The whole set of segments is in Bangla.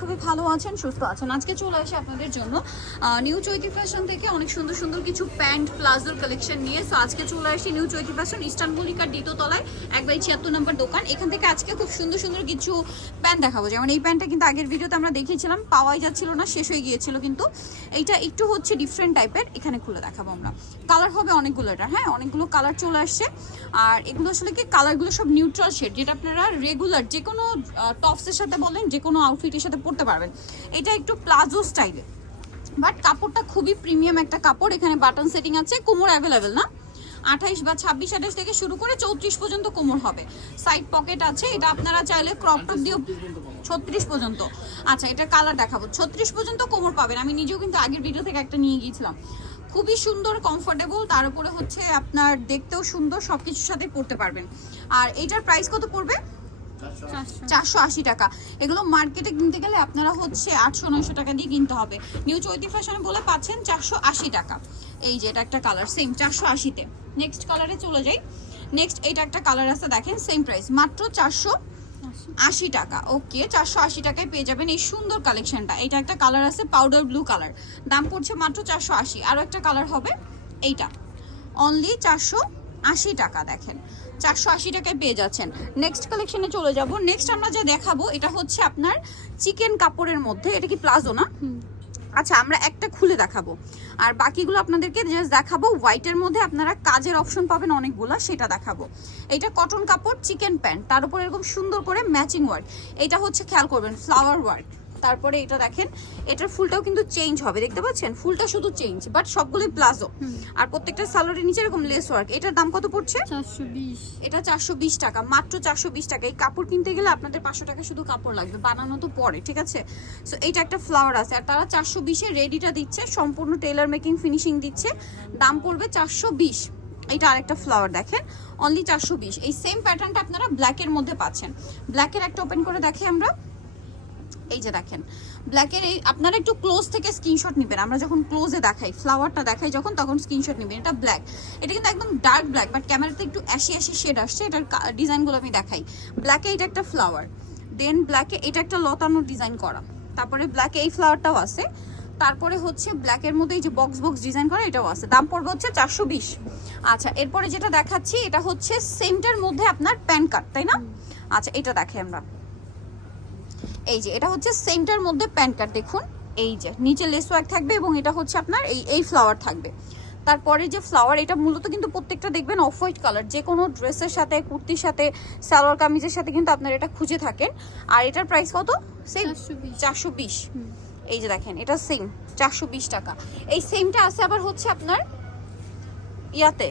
খুবই ভালো আছেন, সুস্থ আছেন। আজকে চলে আপনাদের জন্য নিউ চৈতি থেকে অনেক সুন্দর সুন্দর কিছু প্যান্ট, প্লাজোর কালেকশন নিয়ে। সো আজকে চলে আসি নিউ চৈতি তলায় একবার ছিয়াত্তর নম্বর দোকান। এখান থেকে আজকে খুব সুন্দর সুন্দর কিছু প্যান্ট দেখাবো। যেমন এই প্যান্টটা কিন্তু আগের ভিডিওতে আমরা দেখিয়েছিলাম, পাওয়াই যাচ্ছিল না, শেষ হয়ে গিয়েছিল কিন্তু। এইটা একটু হচ্ছে ডিফারেন্ট টাইপের এখানে খুলে দেখাবো আমরা। কালার হবে অনেকগুলো এটা হ্যাঁ অনেকগুলো কালার চলে আসছে। আর এগুলো আসলে কি কালারগুলো সব নিউট্রাল শেড যেটা আপনারা রেগুলার যে কোনো টপসের সাথে বলেন, যে কোনো আউটফিটের সাথে পরতে পারবেন। এটা একটু প্লাজো স্টাইলে। বাট কাপড়টা খুবই প্রিমিয়াম একটা কাপড়। এখানে বাটন সেটিং আছে, কোমর অ্যাভেলেবেল না। আঠাইশ বা ছাব্বিশ আঠাশ থেকে শুরু করে চৌত্রিশ পর্যন্ত কোমর হবে। সাইড পকেট আছে, এটা আপনারা চাইলে ক্রপ টপ দিয়েও ছত্রিশ পর্যন্ত। আচ্ছা এটা কালার দেখাবো। ছত্রিশ পর্যন্ত কোমর পাবেন। আমি নিজেও কিন্তু আগের ভিডিও থেকে একটা নিয়ে গিয়েছিলাম। খুবই সুন্দর কমফোর্টেবল তার উপরে হচ্ছে আপনার দেখতেও সুন্দর সব কিছুর সাথে পড়তে পারবেন। আর এটার প্রাইস কত পড়বে? চারশো আশি টাকা। এগুলো মার্কেটে কিনতে গেলে আপনারা হচ্ছে আটশো, নয়শো টাকা দিয়ে কিনতে হবে। নিউ চৈতি ফ্যাশনে বলে পাচ্ছেন চারশো আশি টাকা। এই যে এটা একটা কালার সেম চারশো আশিতে নেক্সট কালারে চলে যাই। নেক্সট এটা একটা কালার আছে, দেখেন সেম প্রাইস মাত্র চারশো আশি টাকা। ওকে চারশো আশি টাকায় পেয়ে যাবেন এই সুন্দর কালেকশনটা এটা একটা কালার আছে পাউডার ব্লু কালার দাম পড়ছে মাত্র চারশো আশি। আরও একটা কালার হবে এইটা। অনলি চারশো আশি টাকা দেখেন। চারশো আশি টাকায় পেয়ে যাচ্ছেন। নেক্সট কালেকশনে চলে যাব। নেক্সট আমরা যে দেখাবো এটা হচ্ছে আপনার চিকেন কাপড়ের মধ্যে। এটা কি প্লাজো না? আচ্ছা আমরা একটা খুলে দেখাবো। আর বাকিগুলো আপনাদেরকে জাস্ট দেখাবো। হোয়াইটের মধ্যে আপনারা কাজের অপশন পাবেন অনেকগুলো সেটা দেখাবো। এটা কটন কাপড় চিকেন প্যান্ট তার উপর এরকম সুন্দর করে ম্যাচিং ওয়ার্ক এটা হচ্ছে খেয়াল করবেন ফ্লাওয়ার ওয়ার্ক তারপরে এটা দেখেন এটার ফুলটাও কিন্তু চেঞ্জ হবে দেখতে পাচ্ছেন? ফুলটা শুধু চেঞ্জ বাট সবগুলোই প্লাজো। আর প্রত্যেকটা সালোয়ারের নিচে এরকম লেস ওয়ার্ক এটার দাম কত পড়ছে? এটা চারশো বিশ টাকা মাত্র চারশো বিশ টাকা। এই কাপড় কিনতে গেলে আপনাদের পাঁচশো টাকা শুধু কাপড় লাগবে বানানো তো পরে ঠিক আছে? সো এইটা একটা ফ্লাওয়ার আছে আর তারা চারশো বিশে রেডিটা দিচ্ছে সম্পূর্ণ টেলার মেকিং ফিনিশিং দিচ্ছে। দাম পড়বে চারশো বিশ। এইটা আরেকটা ফ্লাওয়ার দেখেন? অনলি চারশো বিশ। এই সেম প্যাটার্নটা আপনারা ব্ল্যাকের মধ্যে পাচ্ছেন। ব্ল্যাকের একটা ওপেন করে দেখি আমরা। এই যে দেখেন ব্ল্যাকের এই, আপনারা একটু ক্লোজ থেকে স্ক্রিনশট নেবেন। আমরা যখন ক্লোজে দেখাই ফ্লাওয়ারটা দেখাই যখন, তখন স্ক্রিনশট নেবেন। এটা ব্ল্যাক এটা কিন্তু একদম ডার্ক ব্ল্যাক বাট ক্যামেরাতে একটু অ্যাশি অ্যাশি শেড আসছে। এটার ডিজাইনগুলো আমি দেখাই। ব্ল্যাকে এটা একটা ফ্লাওয়ার দেন ব্ল্যাকে এটা একটা লতানোর ডিজাইন করা। তারপরে ব্ল্যাকে এই ফ্লাওয়ারটাও আছে। তারপরে হচ্ছে ব্ল্যাকের মধ্যে এই যে বক্স বক্স ডিজাইন করা, এটাও আছে। দাম পড়বে হচ্ছে চারশো বিশ। আচ্ছা এরপরে যেটা দেখাচ্ছি, এটা হচ্ছে সেমটার মধ্যে আপনার প্যান কার্ড তাই না? আচ্ছা এটা দেখে আমরা। এই যে এটা হচ্ছে সেন্টার মধ্যে প্যান কার্ড দেখুন। এই যে নিচে লেস ওয়ার্ক থাকবে এবং এটা হচ্ছে আপনার এই এই ফ্লাওয়ার থাকবে। তারপরে যে ফ্লাওয়ার এটা মূলত কিন্তু প্রত্যেকটা দেখবেন অফ হোয়াইট কালার যে কোনো ড্রেসের সাথে কুর্তির সাথে সালোয়ার কামিজের সাথে কিন্তু আপনার এটা খুঁজে থাকেন। আর এটার প্রাইস কত? সেম চারশো বিশ। এই যে দেখেন এটা সেম চারশো বিশ টাকা। এই সেমটা আছে আবার হচ্ছে আপনার ইয়াতে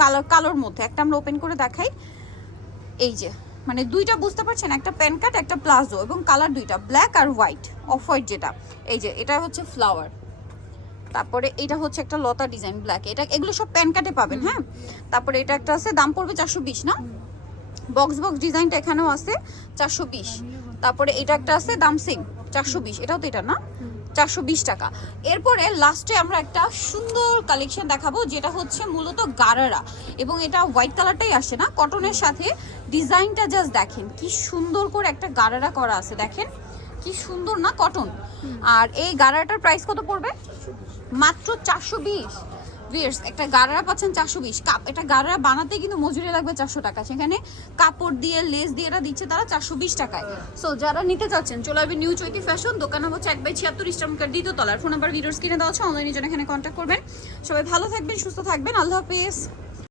কালার কালোর মধ্যে। একটা আমরা ওপেন করে দেখাই। এই যে মানে দুইটা বুঝতে পারছেন একটা প্যান কার্ড একটা প্লাজো এবং কালার দুইটা ব্ল্যাক আর হোয়াইট অফ হোয়াইট যেটা। এই যে এটা হচ্ছে ফ্লাওয়ার। তারপরে এটা হচ্ছে একটা লতা ডিজাইন ব্ল্যাক। এটা এগুলো সব প্যান কার্ডে পাবেন হ্যাঁ? তারপরে এটা একটা আছে দাম পড়বে চারশো বিশ না? বক্স বক্স ডিজাইনটা এখানেও আছে চারশো বিশ। তারপরে এটা একটা আছে দাম সেম চারশো বিশ। এটাও তো এটা না? চারশো বিশ টাকা। এরপরে লাস্টে আমরা একটা সুন্দর কালেকশন দেখাবো যেটা হচ্ছে মূলত গারারা। এবং এটা হোয়াইট কালারটাই আসে না কটনের সাথে ডিজাইনটা জাস্ট দেখেন কি সুন্দর করে একটা গারারা করা আছে দেখেন কি সুন্দর না কটন আর এই গারাটার প্রাইস কত পড়বে? মাত্র চারশো বিশ। ভিয়ার্স একটা গাড়া পাচ্ছেন চারশো বিশ। কাপ, এটা গাড়া বানাতে কিন্তু মজুরি লাগবে চারশো টাকা। সেখানে কাপড় দিয়ে লেস দিয়ে এটা দিচ্ছে তারা চারশো বিশ টাকায়। সো যারা নিতে চাচ্ছেন, চলে আসবে নিউ চৈতি ফ্যাশন দোকান হচ্ছে এক বাই ছিয়াত্তর ইস্টার্নকার দ্বিতীয় তলার ফোন নাম্বার ভিডিওস কিনে দেওয়া আছে অনলাইনে জন্য এখানে কন্ট্যাক্ট করবেন। সবাই ভালো থাকবেন, সুস্থ থাকবেন। আল্লাহ হাফিজ।